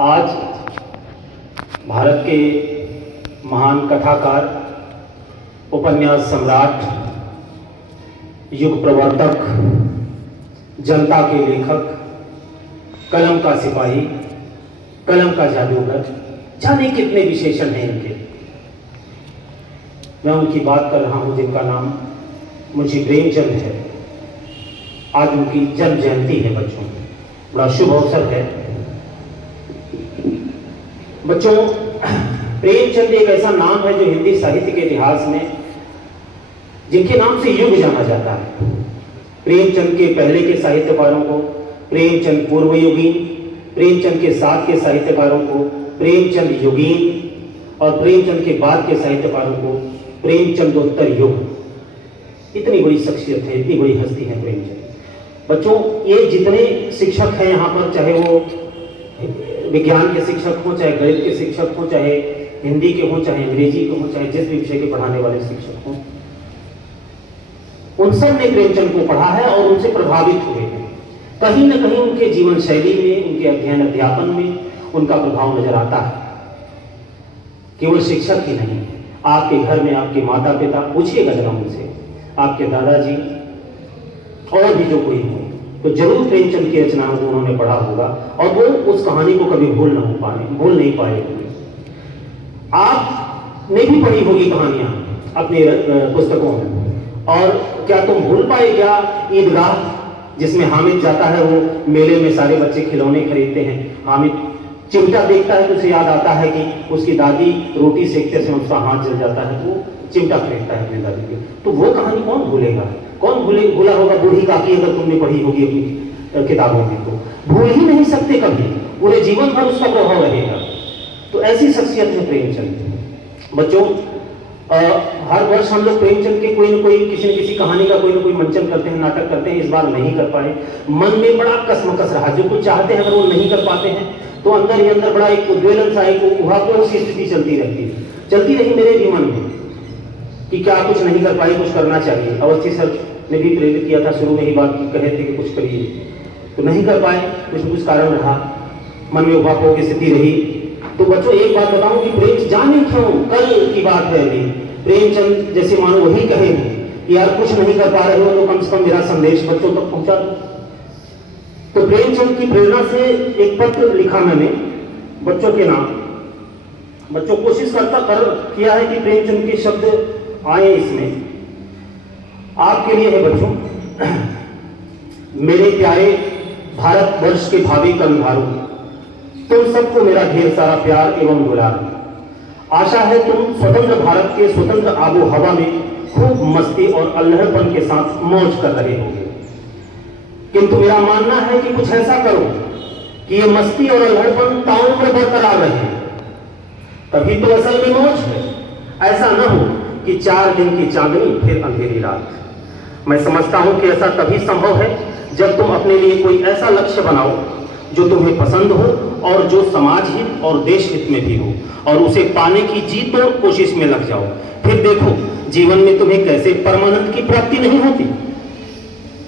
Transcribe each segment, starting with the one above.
आज भारत के महान कथाकार, उपन्यास सम्राट, युग प्रवर्तक, जनता के लेखक, कलम का सिपाही, कलम का जादूगर, जाने कितने विशेषण हैं इनके। मैं उनकी बात कर रहा हूं जिनका नाम मुंशी प्रेमचंद है। आज उनकी जन्म जयंती है बच्चों, बड़ा शुभ अवसर है। बच्चों, प्रेमचंद एक ऐसा नाम है जो हिंदी साहित्य के इतिहास में, जिनके नाम से युग जाना जाता है। प्रेमचंद के पहले के साहित्यकारों को प्रेमचंद पूर्व युगीन, प्रेमचंद के साथ के साहित्यकारों को प्रेमचंद युगीन और प्रेमचंद के बाद के साहित्यकारों को प्रेमचंदोत्तर युग। इतनी बड़ी शख्सियत है, इतनी बड़ी हस्ती है प्रेमचंद। बच्चों, ये जितने शिक्षक हैं यहाँ पर, चाहे वो विज्ञान के शिक्षक हों, चाहे गणित के शिक्षक हों, चाहे हिंदी के हों, चाहे अंग्रेजी के हों, चाहे जिस भी विषय के पढ़ाने वाले शिक्षक हों, उन सब ने प्रेमचंद को पढ़ा है और उनसे प्रभावित हुए हैं। कहीं न कहीं उनके जीवन शैली में, उनके अध्ययन अध्यापन में उनका प्रभाव नजर आता है। केवल शिक्षक ही नहीं, आपके घर में आपके माता पिता, पूछिएगा जरा उनसे, आपके दादाजी और भी जो कोई हो, तो जरूर प्रेमचंद की रचनाओं को उन्होंने पढ़ा होगा और वो उस कहानी को कभी भूल नहीं पाए होंगे। आपने भी पढ़ी होगी कहानियां अपने पुस्तकों में, और क्या तुम भूल पाए क्या ईदगाह, जिसमें हामिद जाता है, वो मेले में सारे बच्चे खिलौने खरीदते हैं, हामिद चिमटा देखता है तो उसे याद आता है कि उसकी दादी रोटी सेकते समय उसका हाथ जल जाता है, तो वो चिमटा खरीदता है अपनी दादी के। तो वो कहानी कौन भूलेगा, कौन भूला होगा बूढ़ी काकी, अगर तुमने पढ़ी होगी अपनी किताबों में, तो भूल ही नहीं सकते कभी, पूरे जीवन भर उसका प्रभाव रहेगा। तो ऐसी शख्सियत है प्रेमचंद। बच्चों, हर वर्ष हम लोग प्रेमचंद के कोई न कोई, किसी न किसी कहानी का कोई न कोई मंचन करते हैं, नाटक करते हैं। इस बार नहीं कर पाए, मन में बड़ा कसमकस रहा। जो कुछ चाहते हैं अगर वो नहीं कर पाते हैं तो अंदर ही अंदर बड़ा एक उद्वेलन सा, एक उहापोह सी स्थिति चलती रही मेरे भी मन में कि क्या कुछ नहीं कर पाए, कुछ करना चाहिए। अवस्थी सर ने भी प्रेरित किया था, शुरू में ही बात कहे थे कि कुछ करिए, तो नहीं कर पाए, कुछ कारण रहा, मन में उहापोह की स्थिति रही। तो बच्चों, एक बात बताऊं कि प्रेम, जाने क्यों, कल की बात है अभी, प्रेमचंद जैसे मानो वही कहे कि यार कुछ नहीं कर पा रहे हो तो कम से कम मेरा संदेश बच्चों तक पहुंचा दो। तो प्रेमचंद की प्रेरणा से एक पत्र लिखा मैंने बच्चों के नाम। बच्चों, कोशिश किया है कि प्रेमचंद के शब्द आए इसमें। आपके लिए है बच्चों। मेरे प्यारे भारतवर्ष के भावी कर्मधारों, तुम सबको मेरा ढेर सारा प्यार एवं दुलार। आशा है तुम स्वतंत्र भारत के स्वतंत्र आबो हवा में खूब मस्ती और अल्हड़पन के साथ मौज कर रहे होंगे। किंतु मेरा मानना है कि कुछ ऐसा करो कि ये मस्ती और अल्हड़पन ताउम्र बरकरार रहे, तभी तो असल में मौज है। ऐसा न हो कि 4 दिन की चांदनी फिर अंधेरी रात। मैं समझता हूं कि ऐसा तभी संभव है जब तुम अपने लिए कोई ऐसा लक्ष्य बनाओ जो तुम्हें पसंद हो और जो समाज हित और देश हित में भी हो, और उसे पाने की जी तोड़ कोशिश में लग जाओ। फिर देखो जीवन में तुम्हें कैसे परमानंद की प्राप्ति नहीं होती।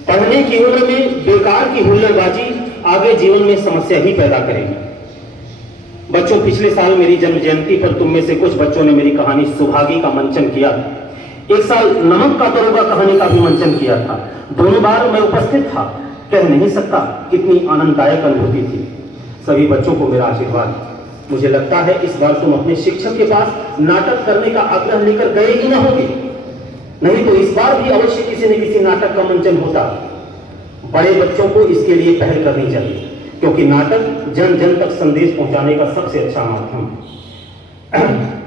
पढ़ने की उम्र में बेकार की हुल्लड़बाजी आगे जीवन में समस्या ही पैदा करेगी। बच्चों, पिछले साल मेरी जन्म जयंती पर तुम में से कुछ बच्चों ने मेरी कहानी सुभागी का मंचन किया। एक साल नमक का दरोगा कहानी का भी मंचन किया था। दोनों बार मैं उपस्थित था। कह नहीं सकता कितनी आनंददायक अनुभूति थी। सभी बच्चों को मेरा आशीर्वाद। मुझे लगता है इस बार तुम अपने शिक्षक के पास नाटक करने का आग्रह लेकर गए ही न होगे, नहीं तो इस बार भी अवश्य किसी न किसी नाटक का मंचन होता। बड़े बच्चों को इसके लिए पहल करनी चाहिए, क्योंकि नाटक जन जन तक संदेश पहुंचाने का सबसे अच्छा माध्यम है।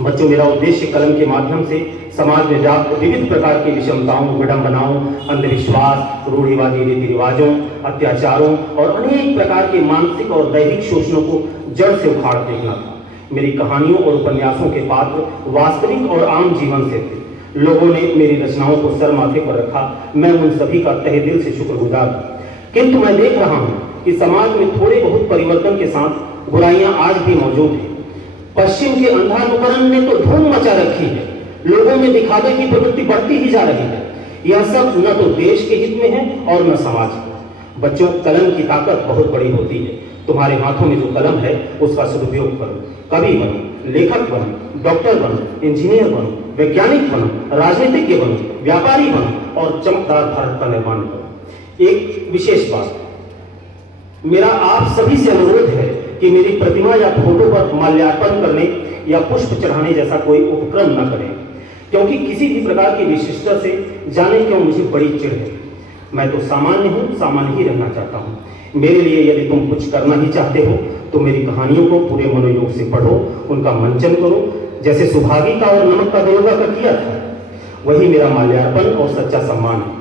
बच्चों, मेरा उद्देश्य कलम के माध्यम से समाज में व्याप्त विविध प्रकार की विषमताओं, विडंबनाओं, अंधविश्वास, रूढ़िवादी रीति रिवाजों, अत्याचारों और अनेक प्रकार के मानसिक और दैहिक शोषणों को जड़ से उखाड़ फेंकना था। मेरी कहानियों और उपन्यासों के पात्र वास्तविक और आम जीवन से थे। लोगों ने मेरी रचनाओं को सर माथे पर रखा। मैं उन सभी का तहे दिल से शुक्रगुजार हूं। किंतु मैं देख रहा हूं कि समाज में थोड़े बहुत परिवर्तन के साथ बुराइयां आज भी मौजूद हैं। पश्चिम के अंधानुकरण ने तो धूम मचा रखी है। लोगों में दिखावे की प्रवृत्ति बढ़ती ही जा रही है। यह सब न तो देश के हित में है और न समाज के। बच्चों, कलम की ताकत बहुत बड़ी होती है। तुम्हारे हाथों में जो कलम है उसका सदुपयोग करो। कवि बनो, लेखक बनो, डॉक्टर बनो, इंजीनियर बनो, वैज्ञानिक बनो, राजनीतिज्ञ बनो, व्यापारी बनो और चमकदार भारत का निर्माण करो। एक विशेष बात, मेरा आप सभी से अनुरोध है कि मेरी प्रतिमा या फोटो पर माल्यार्पण करने या पुष्प चढ़ाने जैसा कोई उपक्रम न करें, क्योंकि किसी भी प्रकार की विशिष्टता से जाने क्यों मुझे बड़ी चिढ़ है। मैं तो सामान्य हूँ, सामान्य ही रहना चाहता हूँ। मेरे लिए यदि तुम कुछ करना ही चाहते हो तो मेरी कहानियों को पूरे मनोयोग से पढ़ो, उनका मंचन करो, जैसे सुभागी का और नमक का दरोगा का किया था। वही मेरा माल्यार्पण और सच्चा सम्मान है।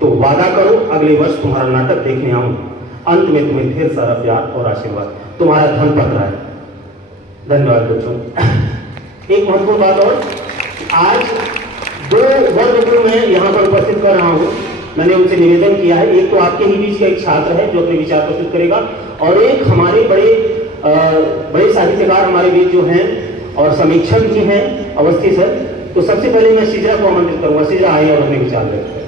तो वादा करो अगले वर्ष तुम्हारा नाटक देखने आऊंगा। अंत में तुम्हें ढेर सारा प्यार और आशीर्वाद। तुम्हारा धनपत्र है। धन्यवाद बच्चों। एक महत्वपूर्ण बात और, आज 2 वर्ग को मैं यहाँ पर उपस्थित कर रहा हूँ। मैंने उनसे निवेदन किया है, एक तो आपके ही बीच का एक छात्र है जो अपने विचार प्रस्तुत करेगा, और एक हमारे बड़े साहित्यकार हमारे बीच जो हैं और समीक्षक जी हैं अवस्थी सर। तो सबसे पहले मैं सिजरा को आमंत्रित करूंगा। सिजरा आए और अपने विचार व्यक्त करें।